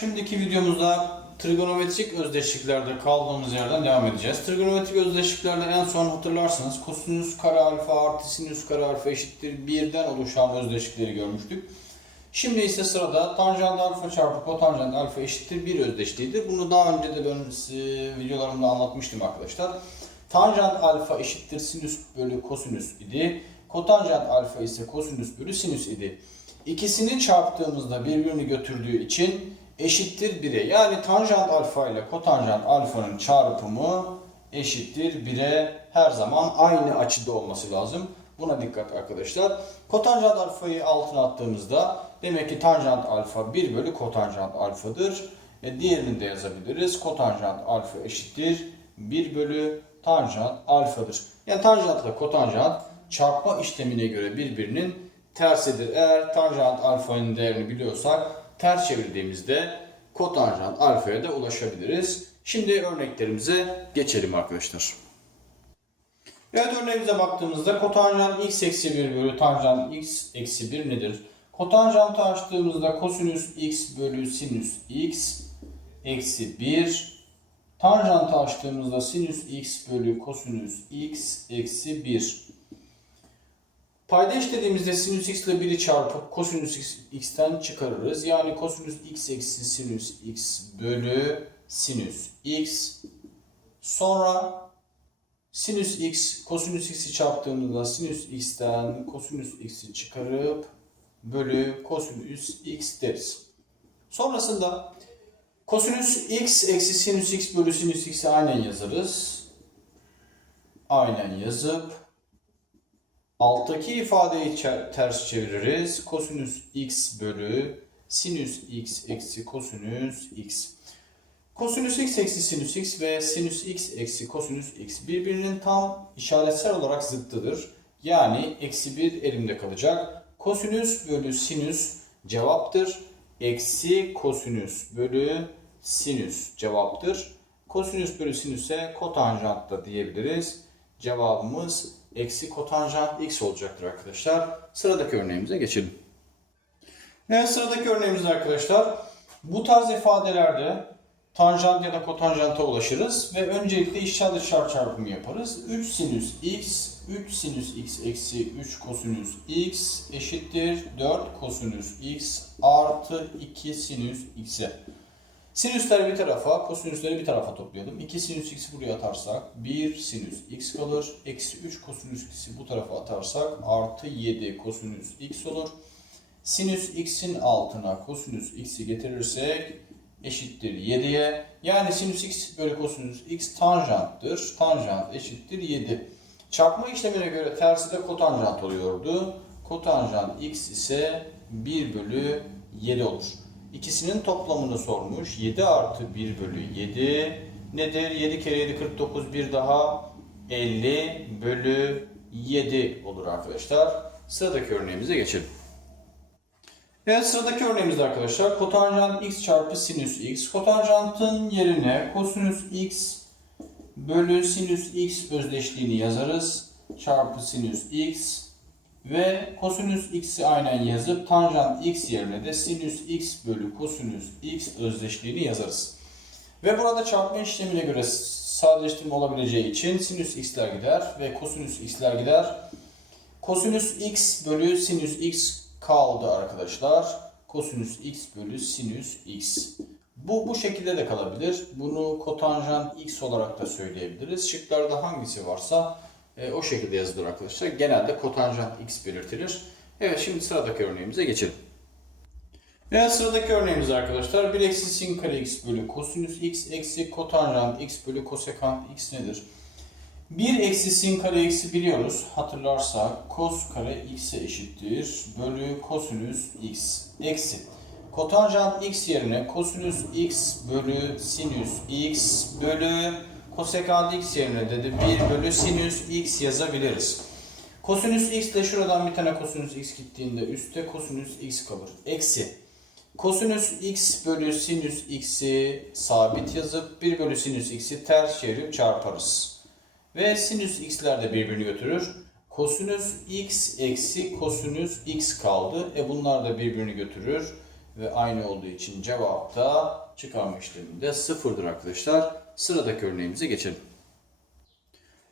Şimdiki videomuzda trigonometrik özdeşliklerde kaldığımız yerden devam edeceğiz. Trigonometrik özdeşliklerde en son hatırlarsanız kosinüs kare alfa artı sinüs kare alfa eşittir 1'den oluşan özdeşlikleri görmüştük. Şimdi ise sırada tanjant alfa çarpı kotanjant alfa eşittir 1 özdeşliğidir. Bunu daha önce de ben videolarımda anlatmıştım arkadaşlar. Tanjant alfa eşittir sinüs bölü kosinüs idi. Kotanjant alfa ise kosinüs bölü sinüs idi. İkisini çarptığımızda birbirini götürdüğü için eşittir 1'e. Yani tanjant alfa ile kotanjant alfanın çarpımı eşittir 1'e her zaman aynı açıda olması lazım. Buna dikkat arkadaşlar. Kotanjant alfayı altına attığımızda demek ki tanjant alfa 1 bölü kotanjant alfadır. E, diğerini de yazabiliriz. Kotanjant alfa eşittir 1 bölü tanjant alfadır. Yani tanjant ile kotanjant çarpma işlemine göre birbirinin tersidir. Eğer tanjant alfanın değerini biliyorsak ters çevirdiğimizde kotanjant alfaya da ulaşabiliriz. Şimdi örneklerimize geçelim arkadaşlar. Evet örneğimize baktığımızda kotanjant x eksi 1 bölü tanjant x eksi 1 nedir? Kotanjantı açtığımızda kosinüs x bölü sinüs x eksi 1. Tanjantı açtığımızda sinüs x bölü kosinüs x eksi 1. Payda işlediğimizde sinüs x ile 1'i çarpıp kosinüs x'ten çıkarırız. Yani kosinüs x eksi sinüs x bölü sinüs x. Sonra sinüs x, kosinüs x'i çarptığımızda sinüs x'ten kosinüs x'i çıkarıp bölü kosinüs x deriz. Sonrasında kosinüs x eksi sinüs x bölü sinüs x'i aynen yazarız. Aynen yazıp alttaki ifadeyi ters çeviririz. Kosinüs x bölü sinüs x eksi kosinüs x. Kosinüs x eksi sinüs x ve sinüs x eksi kosinüs x birbirinin tam işaretsel olarak zıttıdır. Yani eksi 1 elimde kalacak. Kosinüs bölü sinüs cevaptır. Eksi kosinüs bölü sinüs cevaptır. Kosinüs bölü sinüse kotanjant da diyebiliriz. Cevabımız eksi kotanjant x olacaktır arkadaşlar. Sıradaki örneğimize geçelim. Evet sıradaki örneğimiz arkadaşlar. Bu tarz ifadelerde tanjant ya da kotanjanta ulaşırız ve öncelikle içler dışlar çarpımı yaparız. 3 sinüs x, 3 sinüs x eksi 3 kosinüs x eşittir 4 kosinüs x artı 2 sinüs x'e. Sinüsleri bir tarafa, kosinüsleri bir tarafa toplayalım. 2 sinüs x'i buraya atarsak 1 sinüs x kalır. Eksi 3 kosinüs x'i bu tarafa atarsak artı 7 kosinüs x olur. Sinüs x'in altına kosinüs x'i getirirsek eşittir 7'ye. Yani sinüs x bölü kosinüs x tanjanttır. Tanjant eşittir 7. Çarpma işlemine göre tersi de kotanjant oluyordu. Kotanjant x ise 1 bölü 7 olur. İkisinin toplamını sormuş. 7 artı 1 bölü 7 nedir? 7 kere 7 49 bir daha 50 bölü 7 olur arkadaşlar. Sıradaki örneğimize geçelim. Evet sıradaki örneğimizde arkadaşlar kotanjant x çarpı sinüs x. Kotanjantın yerine kosinüs x bölü sinüs x özdeşliğini yazarız. Çarpı sinüs x ve kosinüs x'i aynen yazıp tanjant x yerine de sinüs x bölü kosinüs x özdeşliğini yazarız. Ve burada çarpma işlemine göre sadeleştirme olabileceği için sinüs x'ler gider ve kosinüs x'ler gider. Kosinüs x bölü sinüs x kaldı arkadaşlar. Kosinüs x bölü sinüs x. Bu bu şekilde de kalabilir. Bunu kotanjant x olarak da söyleyebiliriz. Şıklarda hangisi varsa e, o şekilde yazılır arkadaşlar. Genelde kotanjant x belirtilir. Evet şimdi sıradaki örneğimize geçelim. Evet sıradaki örneğimiz arkadaşlar 1 eksi sin kare x bölü kosinüs x eksi kotanjant x bölü kosekant x nedir? 1 eksi sin kare x'i biliyoruz. Hatırlarsak kos kare x'e eşittir. Bölü kosinüs x eksi. Kotanjant x yerine kosinüs x bölü sinüs x bölü kosekant x yerine de, de 1 bölü sinüs x yazabiliriz. Kosinüs x ile şuradan bir tane kosinüs x gittiğinde üstte kosinüs x kalır. Eksi. Kosinüs x bölü sinüs x'i sabit yazıp 1 bölü sinüs x'i ters çevirip çarparız. Ve sinüs x'ler de birbirini götürür. Kosinüs x eksi kosinüs x kaldı. E bunlar da birbirini götürür. ve aynı olduğu için cevap da çıkarma işleminde sıfırdır arkadaşlar. Sıradaki örneğimize geçelim.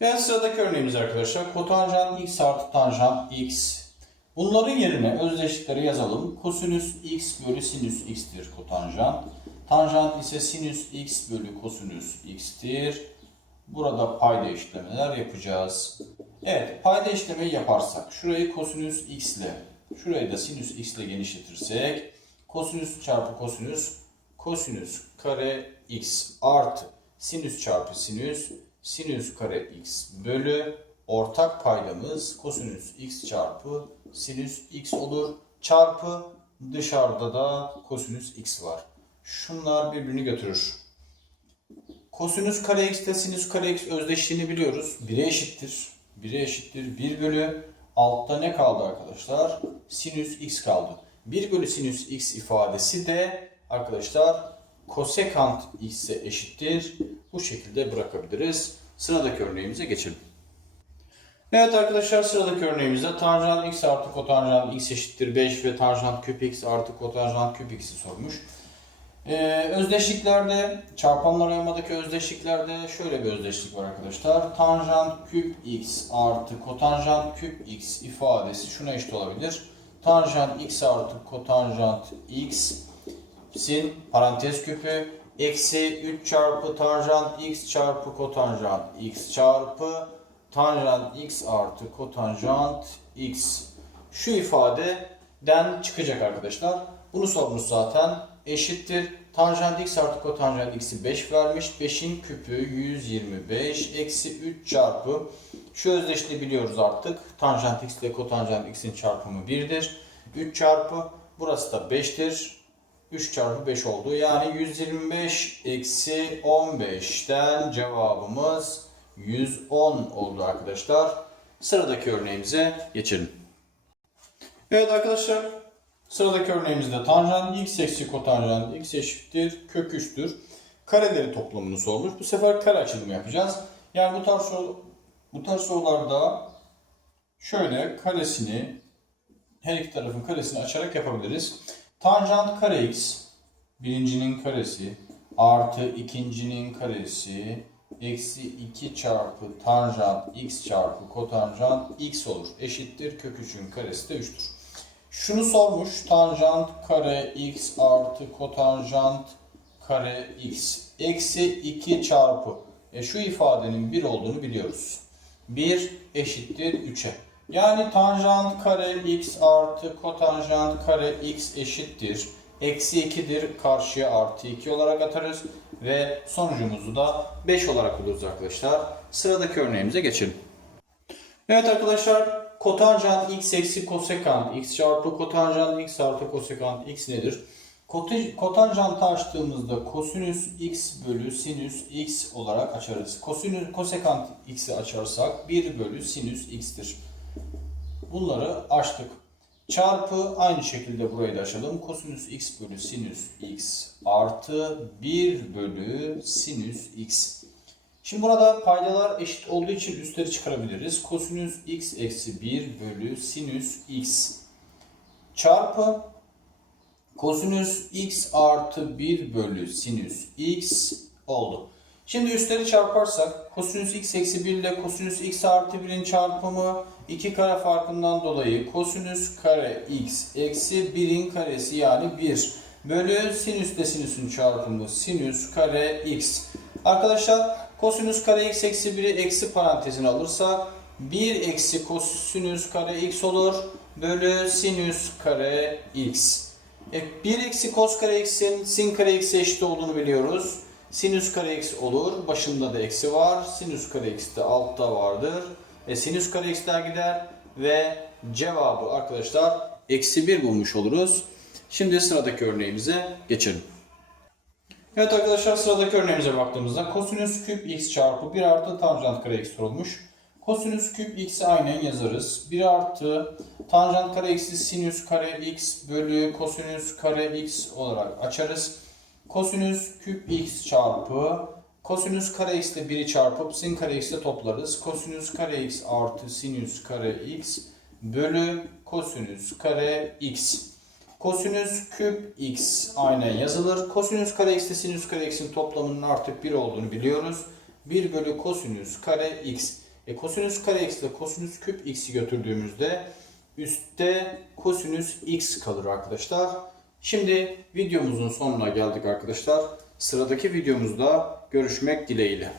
Evet sıradaki örneğimiz arkadaşlar kotanjant x artı tanjant x. Bunların yerine özdeşlikleri yazalım. Kosinüs x bölü sinüs x'tir kotanjant. Tanjant ise sinüs x bölü kosinüs x'tir. Burada payda işlemeler yapacağız. Evet payda işlemi yaparsak şurayı kosinüs x ile şurayı da sinüs x ile genişletirsek kosinüs çarpı kosinüs kosinüs kare x artı sinüs çarpı sinüs sinüs kare x bölü ortak paydamız kosinüs x çarpı sinüs x olur. Çarpı dışarıda da kosinüs x var. Şunlar birbirini götürür. Kosinüs kare x ile sinüs kare x özdeşliğini biliyoruz. 1'e eşittir. 1'e eşittir. 1 bölü altta ne kaldı arkadaşlar? Sinüs x kaldı. 1 bölü sinüs x ifadesi de arkadaşlar kosekant x'e eşittir. Bu şekilde bırakabiliriz. Sıradaki örneğimize geçelim. Evet arkadaşlar sıradaki örneğimizde tanjant x artı kotanjant x eşittir 5 ve tanjant küp x artı kotanjant küp x'i sormuş. Ee, özdeşliklerde, çarpanlar ayamadaki özdeşliklerde şöyle bir özdeşlik var arkadaşlar. Tanjant küp x artı kotanjant küp x ifadesi şuna eşit olabilir. Tanjant x artı kotanjant x sin parantez küpü eksi 3 çarpı tanjant x çarpı kotanjant x çarpı tanjant x artı kotanjant x. Şu ifadeden çıkacak arkadaşlar. Bunu sormuş zaten. Eşittir. Tanjant x artı kotanjant x'i 5 vermiş. 5'in küpü 125 eksi 3 çarpı. Şu özdeşliği biliyoruz artık. Tanjant x ile kotanjant x'in çarpımı 1'dir. 3 çarpı. Burası da 5'tir. 3 çarpı 5 oldu. Yani 125 eksi 15'ten cevabımız 110 oldu arkadaşlar. Sıradaki örneğimize geçelim. Evet arkadaşlar sıradaki örneğimizde tanjant x eksi kotanjant x eşittir kök 3'tür. Kareleri toplamını sormuş. Bu sefer kare açılımı yapacağız. Yani bu tarz, bu tarz sorularda şöyle karesini her iki tarafın karesini açarak yapabiliriz. Tanjant kare x birincinin karesi artı ikincinin karesi eksi 2 çarpı tanjant x çarpı kotanjant x olur. Eşittir kök 3'ün karesi de 3'tür. Şunu sormuş. Tanjant kare x artı kotanjant kare x eksi 2 çarpı. E şu ifadenin 1 olduğunu biliyoruz. 1 eşittir 3'e. Yani tanjant kare x artı kotanjant kare x eşittir. Eksi 2'dir karşıya artı 2 olarak atarız. Ve sonucumuzu da 5 olarak buluruz arkadaşlar. Sıradaki örneğimize geçelim. Evet arkadaşlar kotanjant x eksi kosekant x çarpı kotanjant x artı kosekant x nedir? Kotanjantı açtığımızda kosinüs x bölü sinüs x olarak açarız. Kosinüs, kosekant x'i açarsak 1 bölü sinüs x'tir. Bunları açtık. Çarpı aynı şekilde burayı da açalım. Kosinüs x bölü sinüs x artı 1 bölü sinüs x. Şimdi burada paydalar eşit olduğu için üstleri çıkarabiliriz. Kosinüs x eksi 1 bölü sinüs x çarpı kosinüs x artı 1 bölü sinüs x oldu. Şimdi üstleri çarparsak kosinüs x eksi 1 ile kosinüs x artı 1'in çarpımı 2 kare farkından dolayı kosinüs kare x eksi 1'in karesi yani 1 bölü sinüs ile sinüsün çarpımı sinüs kare x. Arkadaşlar kosinüs kare x eksi 1'i eksi parantezine alırsak 1 eksi kosinüs kare x olur bölü sinüs kare x. E, 1 eksi kos kare x'in sin kare x'e eşit olduğunu biliyoruz. Sinüs kare x olur. Başında da eksi var. Sinüs kare x de altta vardır. E, sinüs kare x'ler gider ve cevabı arkadaşlar eksi 1 bulmuş oluruz. Şimdi sıradaki örneğimize geçelim. Evet arkadaşlar sıradaki örneğimize baktığımızda kosinüs küp x çarpı 1 artı tanjant kare x sorulmuş. Kosinüs küp x'i aynen yazarız. 1 artı tanjant kare x'i sinüs kare x bölü kosinüs kare x olarak açarız. Kosinüs küp x çarpı kosinüs kare x ile 1'i çarpıp sin kare x ile toplarız. Kosinüs kare x artı sinüs kare x bölü kosinüs kare x. Kosinüs küp x aynen yazılır. Kosinüs kare x ile sinüs kare x'in toplamının artık 1 olduğunu biliyoruz. 1 bölü kosinüs kare x. E kosinüs kare x ile kosinüs küp x'i götürdüğümüzde üstte kosinüs x kalır arkadaşlar. Şimdi videomuzun sonuna geldik arkadaşlar. Sıradaki videomuzda görüşmek dileğiyle.